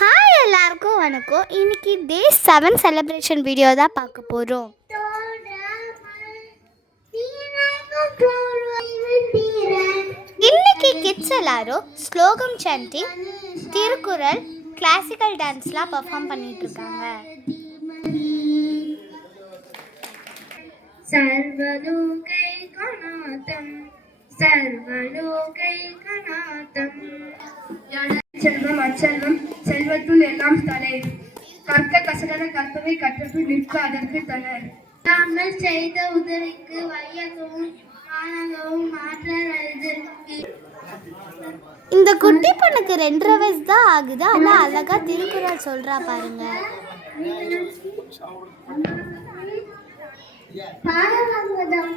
Hi எல்லாருக்கும் வணக்கம். இன்னைக்கு டே செவன் செலிப்ரேஷன் வீடியோ தான் பார்க்க போகிறோம் இன்னைக்கு கிட்ஸ் எல்லாரும் ஸ்லோகம் சாண்டிங் திருக்குறள் கிளாசிக்கல் டான்ஸ்லாம் பர்ஃபார்ம் பண்ணிட்டு இருக்காங்க. செல்வம் அச்செல்வம். செல்வத்துள் எல்லாம் தலை கற்க கசடர கற்பவை கற்றபில் நிற்க அதற்கு தலை நாங்கள் செய்த உதவிக்கு வையகவும் ஆற்றல் அழுது இந்த குட்டி பொண்ணுக்கு ரெண்டரை வயசு தான் ஆகுது ஆனால் அழகா திருக்குறள் சொல்றா பாருங்க பாரமங்கதம்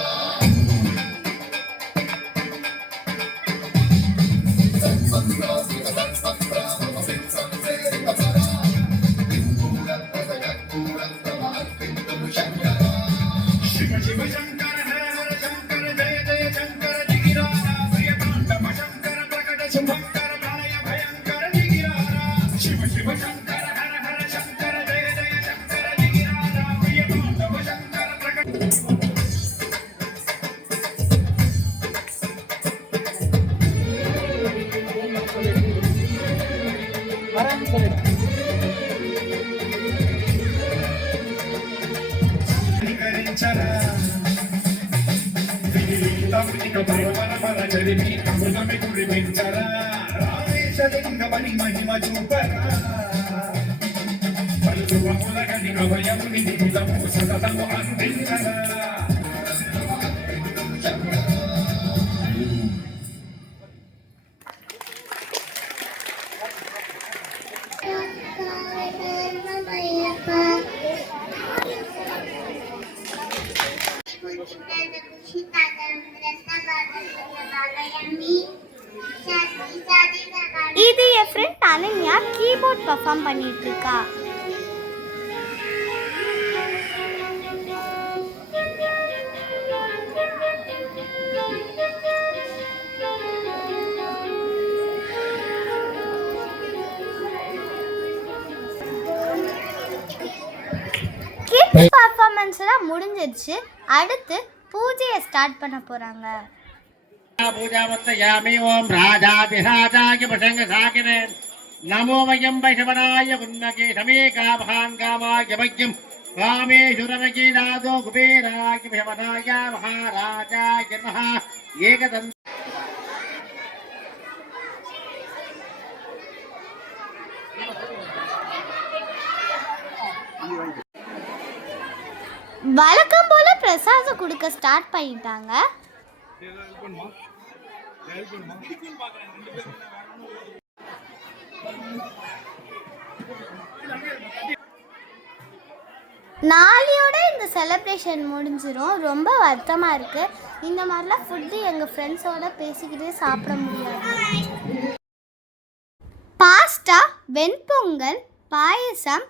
చదివి అమృతమి కురిపించరా రామేశలింగమని మహిమ చూపరా పలుకుల కని అభయము నిధి సతతము అందించరా இது என் ஃப்ரெண்ட் அனன்யா கீபோர்ட் பர்ஃபார்ம் பண்ணிட்டு இருக்கா கிட்ஸ் பர்ஃபார்மன்ஸ்லாம் முடிஞ்சிருச்சு அடுத்து பூஜையை ஸ்டார்ட் பண்ண போகிறாங்க பூஜாமத்தயாமி ஓம் ராஜா திராஜாய பிரசங்க சாகிரே நமோ வயம் வைஷவனாய உன்னகே சமே காமகான் காமாய மக்யம் காமேஸ்வரமகி நாதோ குபேராய விஷவனாய மகாராஜாய நமஹ ஏகதந்த வழக்கம் போல பிரசாதம் கொடுக்க ஸ்டார்ட் பண்ணிட்டாங்க நாளையோட இந்த செலப்ரேஷன் முடிஞ்சிடும் ரொம்ப வருத்தமாக இருக்குது இந்த மாதிரிலாம் ஃபுட்டு எங்கள் ஃப்ரெண்ட்ஸோட பேசிக்கிட்டே சாப்பிட முடியாது. Pasta venpongal payasam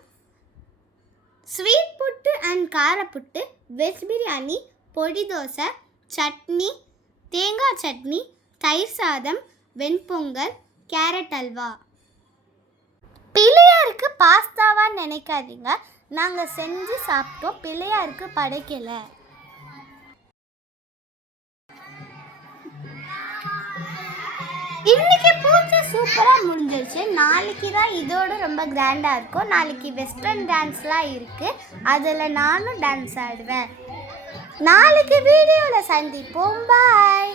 sweet puttu and காரப்புட்டு veg biryani podi dosa chutney தேங்காய் சட்னி தயிர் சாதம் வெண்பொங்கல் கேரட் அல்வா. பிள்ளையாருக்கு பாஸ்தாவான்னு நினைக்காதீங்க. நாங்கள் செஞ்சு சாப்பிட்டோம். பிள்ளையாருக்கு படைக்கலை. இன்னைக்கு பூஜை சூப்பராக முடிஞ்சிருச்சு. நாளைக்கு தான் இதோட ரொம்ப கிராண்டாக இருக்கும். நாளைக்கு வெஸ்டர்ன் டான்ஸ்லாம் இருக்குது அதில் நானும் டான்ஸ் ஆடுவேன். நாளைக்கு வீடியோவில் சந்திப்போம். பாய்